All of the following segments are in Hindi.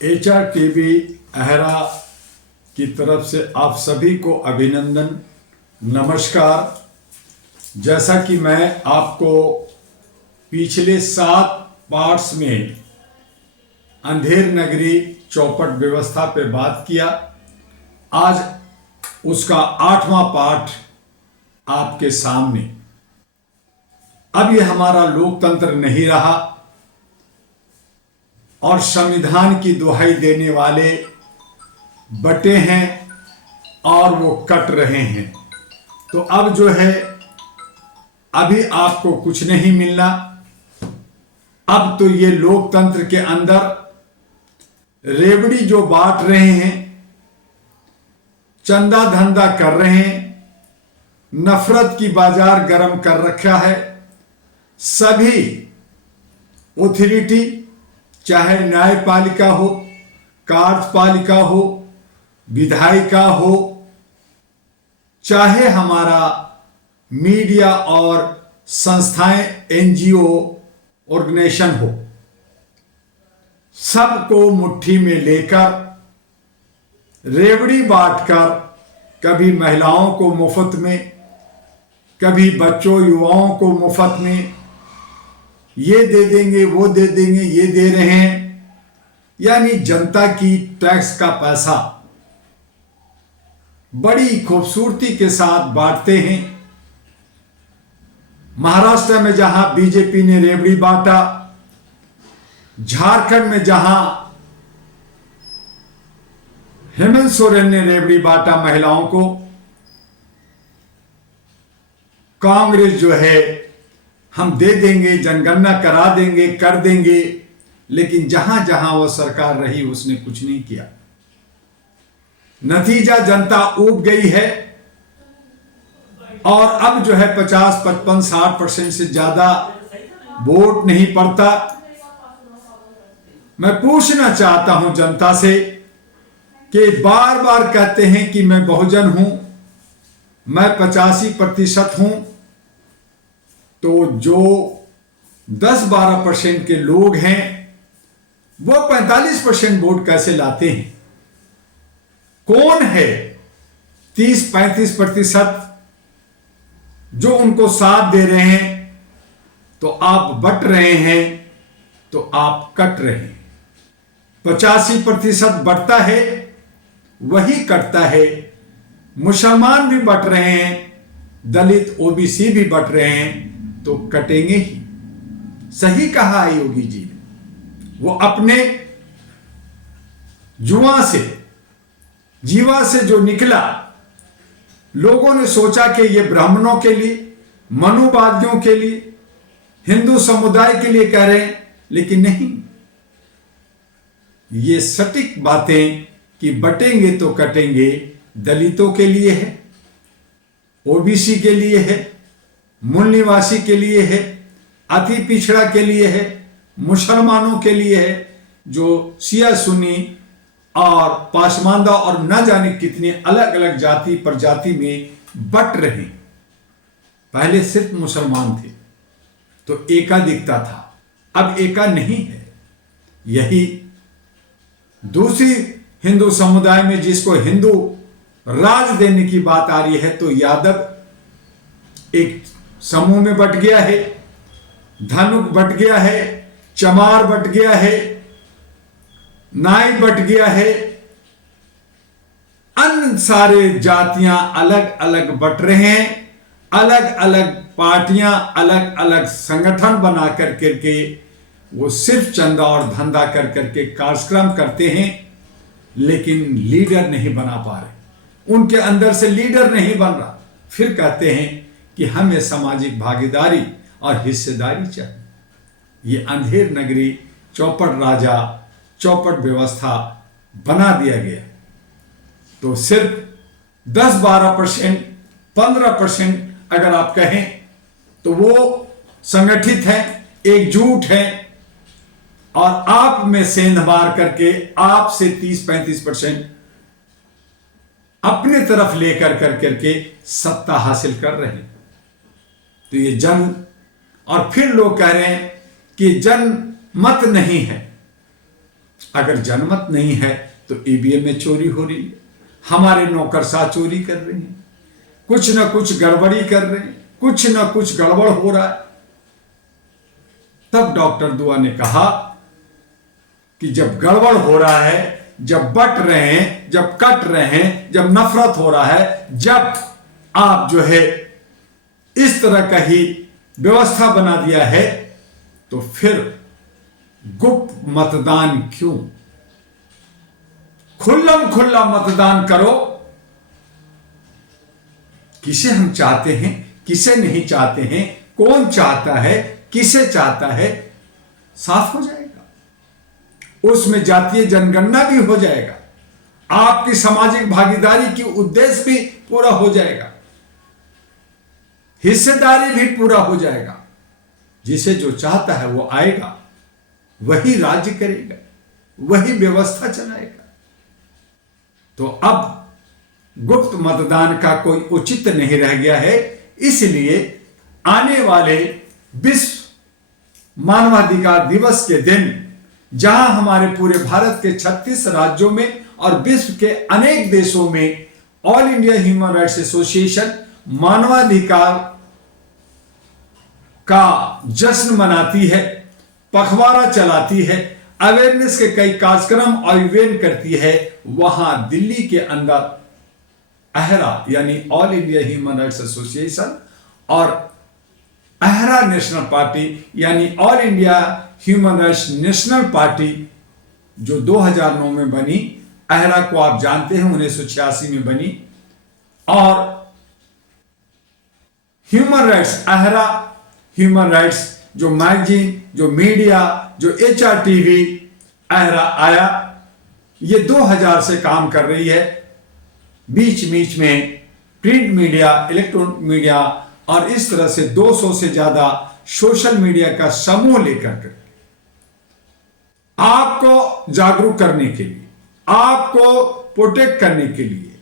एचआर टीवी अहरा की तरफ से आप सभी को अभिनंदन, नमस्कार। जैसा कि मैं आपको पिछले 7 पार्ट्स में अंधेर नगरी चौपट व्यवस्था पे बात किया, आज उसका 8वां पार्ट आपके सामने। अब ये हमारा लोकतंत्र नहीं रहा और संविधान की दुहाई देने वाले बटे हैं और वो कट रहे हैं। तो अब जो है, अभी आपको कुछ नहीं मिलना। अब तो ये लोकतंत्र के अंदर रेवड़ी जो बांट रहे हैं, चंदा धंधा कर रहे हैं, नफरत की बाजार गर्म कर रखा है। सभी ऑथोरिटी, चाहे न्यायपालिका हो, कार्यपालिका हो, विधायिका हो, चाहे हमारा मीडिया और संस्थाएं, एनजीओ ऑर्गेनाइजेशन हो, सबको मुट्ठी में लेकर रेवड़ी बांटकर कभी महिलाओं को मुफ्त में, कभी बच्चों युवाओं को मुफ्त में, ये दे देंगे वो दे देंगे, ये दे रहे हैं। यानी जनता की टैक्स का पैसा बड़ी खूबसूरती के साथ बांटते हैं। महाराष्ट्र में जहां बीजेपी ने रेवड़ी बांटा, झारखंड में जहां हेमंत सोरेन ने रेवड़ी बांटा महिलाओं को, कांग्रेस जो है हम दे देंगे, जनगणना करा देंगे, कर देंगे, लेकिन जहां जहां वो सरकार रही उसने कुछ नहीं किया। नतीजा जनता ऊब गई है और अब जो है 50, 55, 60% से ज्यादा वोट नहीं पड़ता। मैं पूछना चाहता हूं जनता से कि बार बार कहते हैं कि मैं बहुजन हूं, मैं 85% हूं, तो जो 10-12% के लोग हैं वो 45% वोट कैसे लाते हैं? कौन है 30-35% जो उनको साथ दे रहे हैं? तो आप बट रहे हैं, तो आप कट रहे हैं। 85% बढ़ता है, वही कटता है। मुसलमान भी बट रहे हैं, दलित ओबीसी भी बट रहे हैं, तो कटेंगे ही। सही कहा योगी जी ने। वो अपने जीवा से जो निकला, लोगों ने सोचा कि ये ब्राह्मणों के लिए, मनुवादियों के लिए, हिंदू समुदाय के लिए कह रहे हैं, लेकिन नहीं। ये सटीक बातें कि बटेंगे तो कटेंगे, दलितों के लिए है, ओबीसी के लिए है, मूल निवासी के लिए है, अति पिछड़ा के लिए है, मुसलमानों के लिए है, जो शिया सुन्नी और पासमानदा और न जाने कितने अलग अलग जाति प्रजाति में बट रहे। पहले सिर्फ मुसलमान थे तो एका दिखता था, अब एका नहीं है। यही दूसरी हिंदू समुदाय में जिसको हिंदू राज देने की बात आ रही है, तो यादव एक समूह में बट गया है, धनुक बट गया है, चमार बट गया है, नाई बट गया है, अन्य सारे जातियां अलग अलग बट रहे हैं। अलग अलग पार्टियां, अलग अलग संगठन बना कर करके वो सिर्फ चंदा और धंधा कर करके कार्यक्रम करते हैं, लेकिन लीडर नहीं बना पा रहे। उनके अंदर से लीडर नहीं बन रहा। फिर कहते हैं कि हमें सामाजिक भागीदारी और हिस्सेदारी चाहिए। ये अंधेर नगरी चौपट राजा, चौपट व्यवस्था बना दिया गया। तो सिर्फ 10-12%, 15% अगर आप कहें तो वो संगठित है, एकजुट है, और आप में सेंध मार करके आपसे 30-35% अपने तरफ लेकर कर करके सत्ता हासिल कर रहे हैं। तो ये जन, और फिर लोग कह रहे हैं कि जन मत नहीं है, अगर जनमत नहीं है तो ईवीएम में चोरी हो रही है, हमारे नौकरशाह चोरी कर रहे हैं, कुछ ना कुछ गड़बड़ी कर रहे हैं, कुछ ना कुछ गड़बड़ हो रहा है। तब डॉक्टर दुआ ने कहा कि जब गड़बड़ हो रहा है, जब बट रहे हैं, जब कट रहे हैं, जब नफरत हो रहा है, जब आप जो है इस तरह का ही व्यवस्था बना दिया है, तो फिर गुप्त मतदान क्यों? खुल्लम खुल्ला मतदान करो। किसे हम चाहते हैं, किसे नहीं चाहते हैं, कौन चाहता है, किसे चाहता है, साफ हो जाएगा। उसमें जातीय जनगणना भी हो जाएगा, आपकी सामाजिक भागीदारी की उद्देश्य भी पूरा हो जाएगा, हिस्सेदारी भी पूरा हो जाएगा। जिसे जो चाहता है वो आएगा, वही राज्य करेगा, वही व्यवस्था चलाएगा। तो अब गुप्त मतदान का कोई औचित्य नहीं रह गया है। इसलिए आने वाले विश्व मानवाधिकार दिवस के दिन, जहां हमारे पूरे भारत के 36 राज्यों में और विश्व के अनेक देशों में all India human rights association मानवाधिकार का जश्न मनाती है, पखवाड़ा चलाती है, अवेयरनेस के कई कार्यक्रम आयोजन करती है, वहां दिल्ली के अंदर अहरा यानी all India human rights association और अहरा नेशनल पार्टी यानी all India human rights national party, जो 2009 में बनी, अहरा को आप जानते हैं 1986 में बनी, और ह्यूमन राइट्स अहरा ह्यूमन राइट्स जो मैगजीन, जो मीडिया, जो HRTV अहरा आया, ये 2000 से काम कर रही है। बीच बीच में प्रिंट मीडिया, इलेक्ट्रॉनिक मीडिया और इस तरह से 200 से ज्यादा सोशल मीडिया का समूह लेकर के आपको जागरूक करने के लिए, आपको प्रोटेक्ट करने के लिए,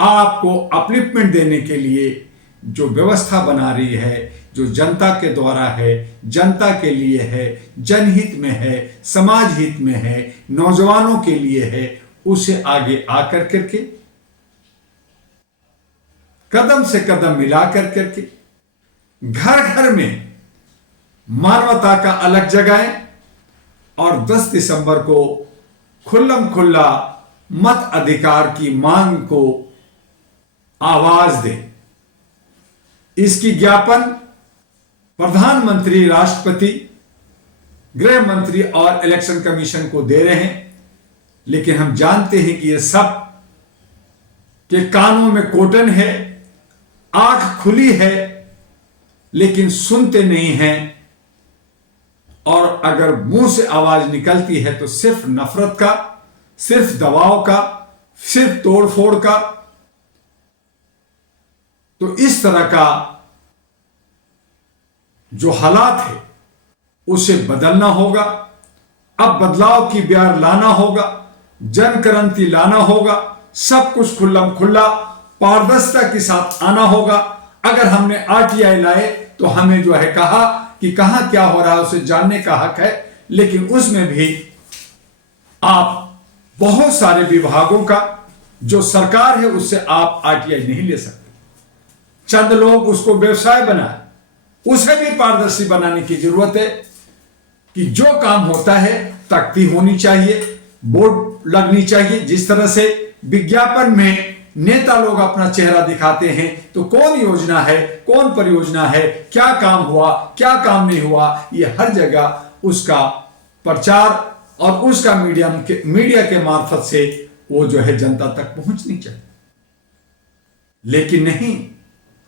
आपको अपलिफ्टमेंट देने के लिए जो व्यवस्था बना रही है, जो जनता के द्वारा है, जनता के लिए है, जनहित में है, समाज हित में है, नौजवानों के लिए है, उसे आगे आकर करके कदम से कदम मिलाकर करके घर घर में मानवता का अलग जगाएं और 10 दिसंबर को खुल्लम खुल्ला मत अधिकार की मांग को आवाज दें। इसकी ज्ञापन प्रधानमंत्री, राष्ट्रपति, गृह मंत्री और इलेक्शन कमीशन को दे रहे हैं। लेकिन हम जानते हैं कि यह सब के कानों में कोटन है, आंख खुली है, लेकिन सुनते नहीं हैं, और अगर मुंह से आवाज निकलती है तो सिर्फ नफरत का, सिर्फ दबाव का, सिर्फ तोड़फोड़ का। तो इस तरह का जो हालात है उसे बदलना होगा। अब बदलाव की ब्यार लाना होगा, जन क्रांति लाना होगा, सब कुछ खुल्लम खुल्ला पारदर्शिता के साथ आना होगा। अगर हमने RTI लाए तो हमें जो है कहा कि कहां क्या हो रहा है उसे जानने का हक है, लेकिन उसमें भी आप बहुत सारे विभागों का जो सरकार है उससे आप RTI नहीं ले सकते। चंद लोग उसको व्यवसाय बनाए, उसे भी पारदर्शी बनाने की जरूरत है कि जो काम होता है तख्ती होनी चाहिए, बोर्ड लगनी चाहिए। जिस तरह से विज्ञापन में नेता लोग अपना चेहरा दिखाते हैं तो कौन योजना है, कौन परियोजना है, क्या काम हुआ, क्या काम नहीं हुआ, ये हर जगह उसका प्रचार और उसका मीडिया के मार्फत से वो जो है जनता तक पहुंचनी चाहिए। लेकिन नहीं,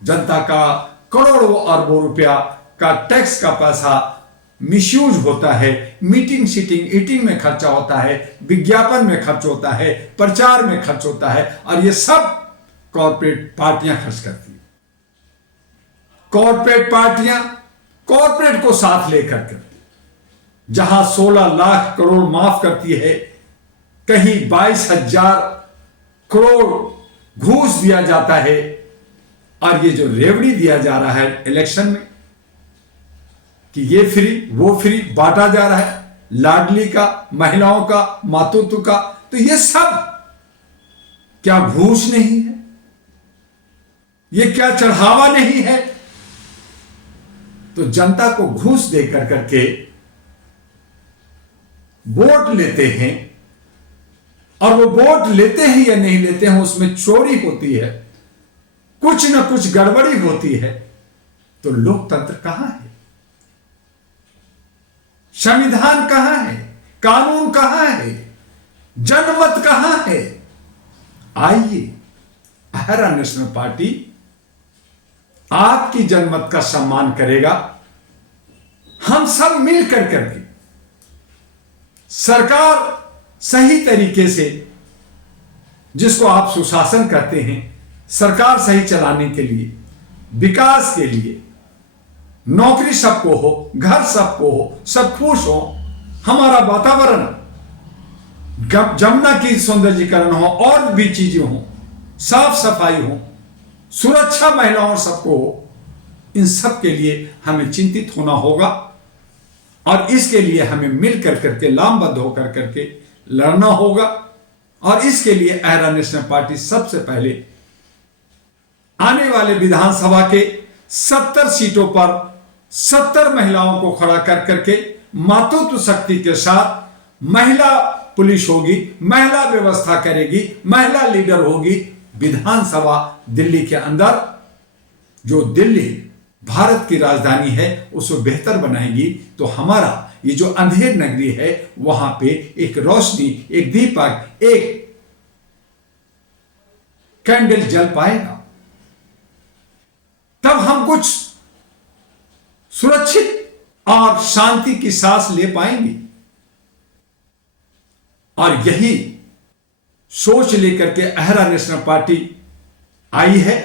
जनता का करोड़ों अरबों रुपया का टैक्स का पैसा मिसयूज होता है, मीटिंग सीटिंग ईटिंग में खर्चा होता है, विज्ञापन में खर्च होता है, प्रचार में खर्च होता है, और ये सब कॉर्पोरेट पार्टियां खर्च करती हैं। कॉर्पोरेट पार्टियां कॉर्पोरेट को साथ लेकर करती, जहां 16 लाख करोड़ माफ करती है, कहीं 22,000 करोड़ घूस दिया जाता है, और ये जो रेवड़ी दिया जा रहा है इलेक्शन में कि ये फ्री वो फ्री बांटा जा रहा है, लाडली का, महिलाओं का, मातृत्व का, तो ये सब क्या घूस नहीं है? ये क्या चढ़ावा नहीं है? तो जनता को घूस देकर करके वोट लेते हैं, और वो वोट लेते हैं या नहीं लेते हैं उसमें चोरी होती है, कुछ ना कुछ गड़बड़ी होती है, तो लोकतंत्र कहां है? संविधान कहां है? कानून कहां है? जनमत कहां है? आइए, अहरा नेशनल पार्टी आपकी जनमत का सम्मान करेगा। हम सब मिल करके सरकार सही तरीके से, जिसको आप सुशासन कहते हैं, सरकार सही चलाने के लिए, विकास के लिए, नौकरी सबको हो, घर सबको हो, सब खुश हो, हमारा वातावरण, जमुना की सौंदर्यीकरण हो, और भी चीजें हो, साफ सफाई हो, सुरक्षा महिलाओं सबको हो, इन सब के लिए हमें चिंतित होना होगा। और इसके लिए हमें मिल करके लामबद्ध होकर करके लड़ना होगा। और इसके लिए अहरा नेशनल पार्टी सबसे पहले आने वाले विधानसभा के 70 सीटों पर 70 महिलाओं को खड़ा कर करके मातृत्व शक्ति के साथ महिला पुलिस होगी, महिला व्यवस्था करेगी, महिला लीडर होगी। विधानसभा दिल्ली के अंदर, जो दिल्ली भारत की राजधानी है, उसको बेहतर बनाएगी। तो हमारा ये जो अंधेर नगरी है, वहां पे एक रोशनी, एक दीपक, एक कैंडल जल पाएगा। तब हम कुछ सुरक्षित और शांति की सांस ले पाएंगे। और यही सोच लेकर के अहरा नेशनल पार्टी आई है।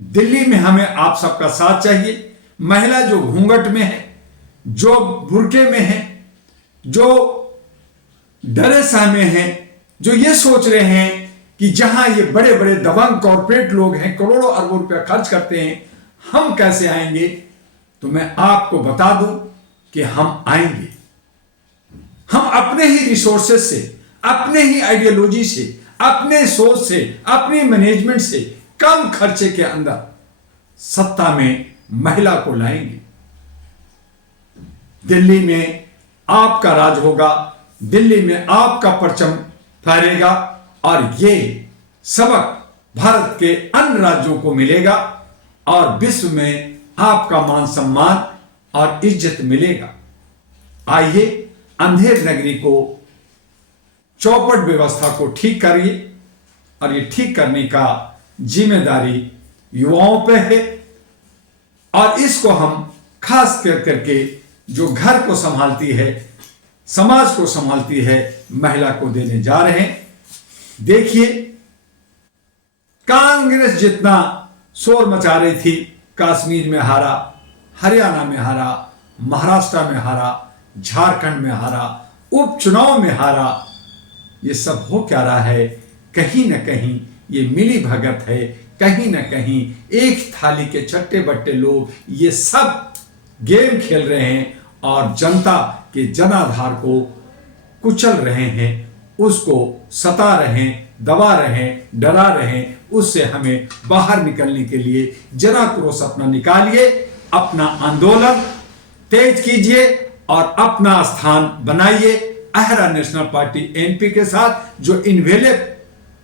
दिल्ली में हमें आप सबका साथ चाहिए। महिला जो घूंघट में है, जो बुर्के में है, जो डरे सहमे हैं, जो ये सोच रहे हैं कि जहां ये बड़े बड़े दबंग कॉर्पोरेट लोग हैं, करोड़ों अरबों रुपया खर्च करते हैं, हम कैसे आएंगे? तो मैं आपको बता दूं कि हम आएंगे। हम अपने ही रिसोर्सेज से, अपने ही आइडियोलॉजी से, अपने सोच से, अपनी मैनेजमेंट से कम खर्चे के अंदर सत्ता में महिला को लाएंगे। दिल्ली में आपका राज होगा, दिल्ली में आपका परचम फहरेगा, और ये सबक भारत के अन्य राज्यों को मिलेगा, और विश्व में आपका मान सम्मान और इज्जत मिलेगा। आइए, अंधेर नगरी को, चौपट व्यवस्था को ठीक करिए, और ये ठीक करने का जिम्मेदारी युवाओं पे है। और इसको हम खास करके जो घर को संभालती है, समाज को संभालती है, महिला को देने जा रहे हैं। देखिए, कांग्रेस जितना शोर मचा रही थी, कश्मीर में हारा, हरियाणा में हारा, महाराष्ट्र में हारा, झारखंड में हारा, उपचुनाव में हारा, ये सब हो क्या रहा है? कहीं ना कहीं ये मिली भगत है, कहीं ना कहीं एक थाली के चट्टे बट्टे लोग ये सब गेम खेल रहे हैं, और जनता के जनाधार को कुचल रहे हैं, उसको सता रहे हैं, दबा रहे हैं, डरा रहे हैं। उससे हमें बाहर निकलने के लिए जन आक्रोश अपना निकालिए, अपना आंदोलन तेज कीजिए, और अपना स्थान बनाइए अहरा नेशनल पार्टी एनपी के साथ, जो इनवेलेब,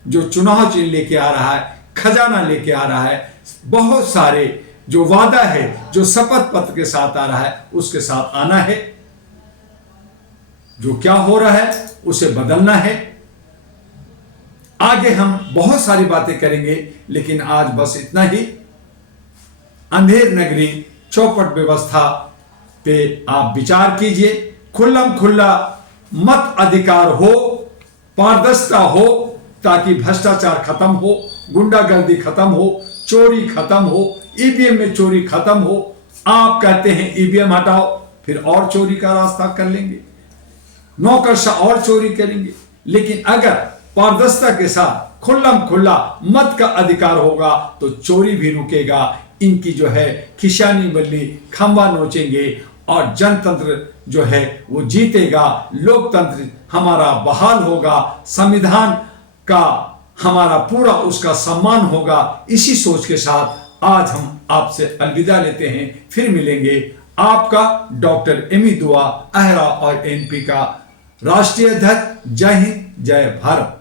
जो चुनाव चिन्ह लेके आ रहा है, खजाना लेके आ रहा है, बहुत सारे जो वादा है, जो शपथ पत्र के साथ आ रहा है, उसके साथ आना है। जो क्या हो रहा है उसे बदलना है। आगे हम बहुत सारी बातें करेंगे, लेकिन आज बस इतना ही। अंधेर नगरी चौपट व्यवस्था पे आप विचार कीजिए। खुल्लम खुल्ला मत अधिकार हो, पारदर्शिता हो, ताकि भ्रष्टाचार खत्म हो, गुंडागर्दी खत्म हो, चोरी खत्म हो, ईवीएम में चोरी खत्म हो। आप कहते हैं ईवीएम हटाओ, फिर और चोरी का रास्ता कर लेंगे, नौकरशाह और चोरी करेंगे। लेकिन अगर पारदर्शिता के साथ खुल्लम खुल्ला मत का अधिकार होगा तो चोरी भी रुकेगा। इनकी जो है खिशानी बल्ली खंबा नोचेंगे और जनतंत्र जो है वो जीतेगा, लोकतंत्र हमारा बहाल होगा, संविधान का हमारा पूरा उसका सम्मान होगा। इसी सोच के साथ आज हम आपसे अलविदा लेते हैं, फिर मिलेंगे। आपका डॉक्टर एमी दुआ, अहरा और एनपी का राष्ट्रीय अध्यक्ष। जय हिंद, जय भारत।